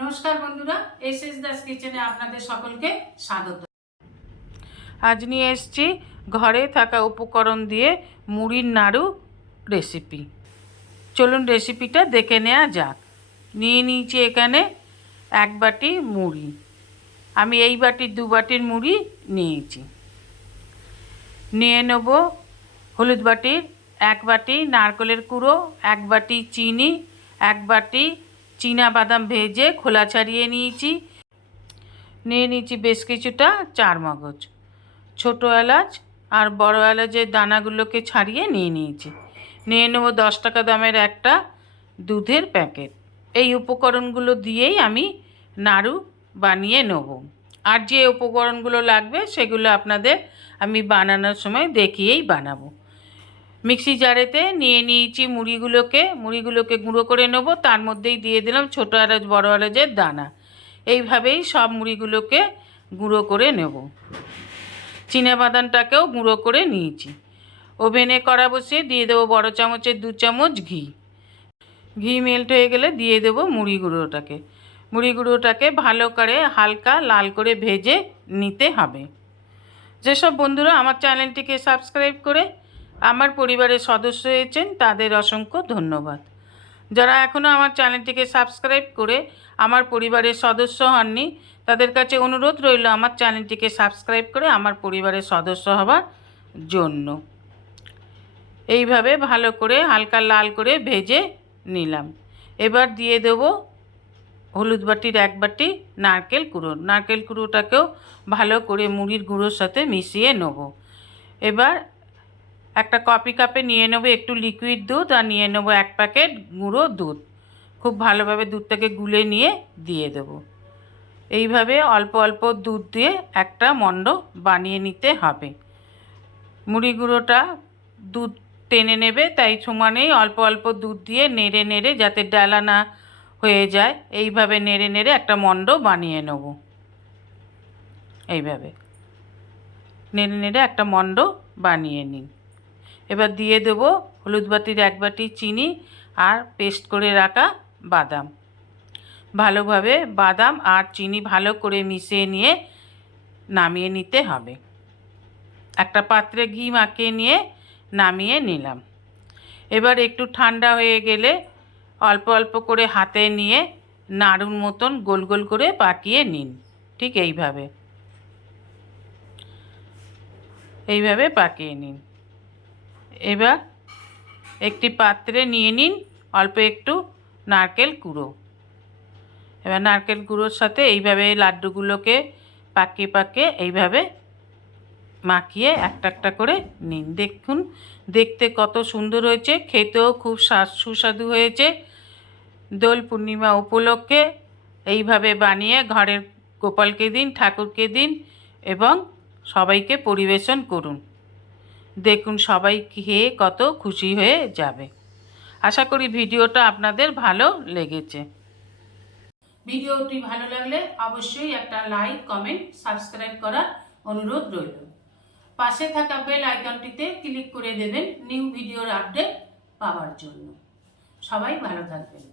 নমস্কার বন্ধুরা S S Das কিচেনে আপনাদের সকলকে স্বাগত। আজ নিয়ে এসেছি ঘরে থাকা উপকরণ দিয়ে মুড়ির নাড়ু রেসিপি চলুন রেসিপিটা দেখে নেওয়া যাক। নিয়ে নিয়েছি এখানে এক বাটি মুড়ি। আমি এই বাটির দু বাটির মুড়ি নিয়েছি। নিয়ে নেব হলুদ বাটির এক বাটি, নারকেলের কুড়ো, এক বাটি চিনি, এক বাটি চীনা বাদাম ভেজে খোলা ছাড়িয়ে নিয়েছি। নিয়ে নিয়েছি বেশ কিছুটা চার মগজ। ছোটো এলাচ আর বড় এলাচের দানাগুলোকে ছাড়িয়ে নিয়ে নিয়েছি। নিয়ে নেব দশ টাকা দামের একটা দুধের প্যাকেট। এই উপকরণগুলো দিয়েই আমি নাড়ু বানিয়ে নেব। আর যে উপকরণগুলো লাগবে সেগুলো আপনাদের আমি বানানোর সময় দেখিয়েই বানাবো। মিক্সি জারেতে নিয়ে নিয়েছি মুড়িগুলোকে মুড়িগুলোকে গুঁড়ো করে নেব, তার মধ্যেই দিয়ে দিলাম ছোটো এলাচ বড় এলাচের দানা। এইভাবেই সব মুড়িগুলোকে গুঁড়ো করে নেব। বাদামটাকেও গুঁড়ো করে নিয়েছি। ওভেনে কড়া বসিয়ে দিয়ে দেবো বড় চামচের দু চামচ ঘি। ঘি মেল্ট হয়ে গেলে দিয়ে দেবো মুড়ি গুঁড়োটাকে। মুড়ি গুঁড়োটাকে ভালো করে হালকা লাল করে ভেজে নিতে হবে। যেসব বন্ধুরা আমার চ্যানেলটিকে সাবস্ক্রাইব করে আমার পরিবারের সদস্য হয়েছেন, তাদের অসংখ্য ধন্যবাদ। যারা এখনও আমার চ্যানেলটিকে সাবস্ক্রাইব করে আমার পরিবারের সদস্য হননি, তাদের কাছে অনুরোধ রইল আমার চ্যানেলটিকে সাবস্ক্রাইব করে আমার পরিবারের সদস্য হবার জন্য। এইভাবে ভালো করে হালকা লাল করে ভেজে নিলাম। এবার দিয়ে দেব হলুদ বাটির এক বাটি নারকেল কুড়ো। নারকেল কুড়োটাকেও ভালো করে মুড়ির গুঁড়োর সাথে মিশিয়ে নেব। এবার একটা কপি কাপে নিয়ে নেব একটু লিকুইড দুধ আর নিয়ে নেব এক প্যাকেট গুঁড়ো দুধ। খুব ভালোভাবে দুধটাকে গুলে নিয়ে দিয়ে দেব। এইভাবে অল্প অল্প দুধ দিয়ে একটা মণ্ড বানিয়ে নিতে হবে। মুড়ি গুঁড়োটা দুধ টেনে নেবে, তাই সমানেই অল্প অল্প দুধ দিয়ে নেড়ে নেড়ে যাতে ডালা না হয়ে যায়, এইভাবে নেড়ে নেড়ে একটা মণ্ড বানিয়ে নেব। এইভাবে। নেড়ে নেড়ে একটা মণ্ড বানিয়ে নিন। এবার দিয়ে দেব হলুদ বাটির এক বাটি চিনি আর পেস্ট করে রাখা বাদাম। ভালোভাবে বাদাম আর চিনি ভালো করে মিশিয়ে নিয়ে নামিয়ে নিতে হবে। একটা পাত্রে ঘি মাখিয়ে নিয়ে নামিয়ে নিলাম। এবার একটু ঠান্ডা হয়ে গেলে অল্প অল্প করে হাতে নিয়ে নাড়ুর মতন গোল গোল করে পাকিয়ে নিন, ঠিক এইভাবে। এইভাবে পাকিয়ে নিন। এবার একটি পাত্রে নিয়ে নিন, অল্প একটু নারকেল কুড়ো এবার নারকেল কুড়োর সাথে এইভাবে লাড্ডুগুলোকে পাকিয়ে পাকিয়ে এইভাবে মাখিয়ে একটা একটা করে নিন। দেখুন, দেখতে কত সুন্দর হয়েছে, খেতেও খুব সুস্বাদু হয়েছে। দোল পূর্ণিমা উপলক্ষে এইভাবে বানিয়ে ঘরের গোপালকে দিন, ঠাকুরকে দিন এবং সবাইকে পরিবেশন করুন। দেখুন সবাই খেয়ে কত খুশি হয়ে যাবে। আশা করি ভিডিওটা আপনাদের ভালো লেগেছে। ভিডিওটি ভালো লাগলে অবশ্যই একটা লাইক, কমেন্ট, সাবস্ক্রাইব করার অনুরোধ রইল। পাশে থাকা বেল আইকনটিতে ক্লিক করে দেবেন নিউ ভিডিওর আপডেট পাওয়ার জন্য। সবাই ভালো থাকবেন।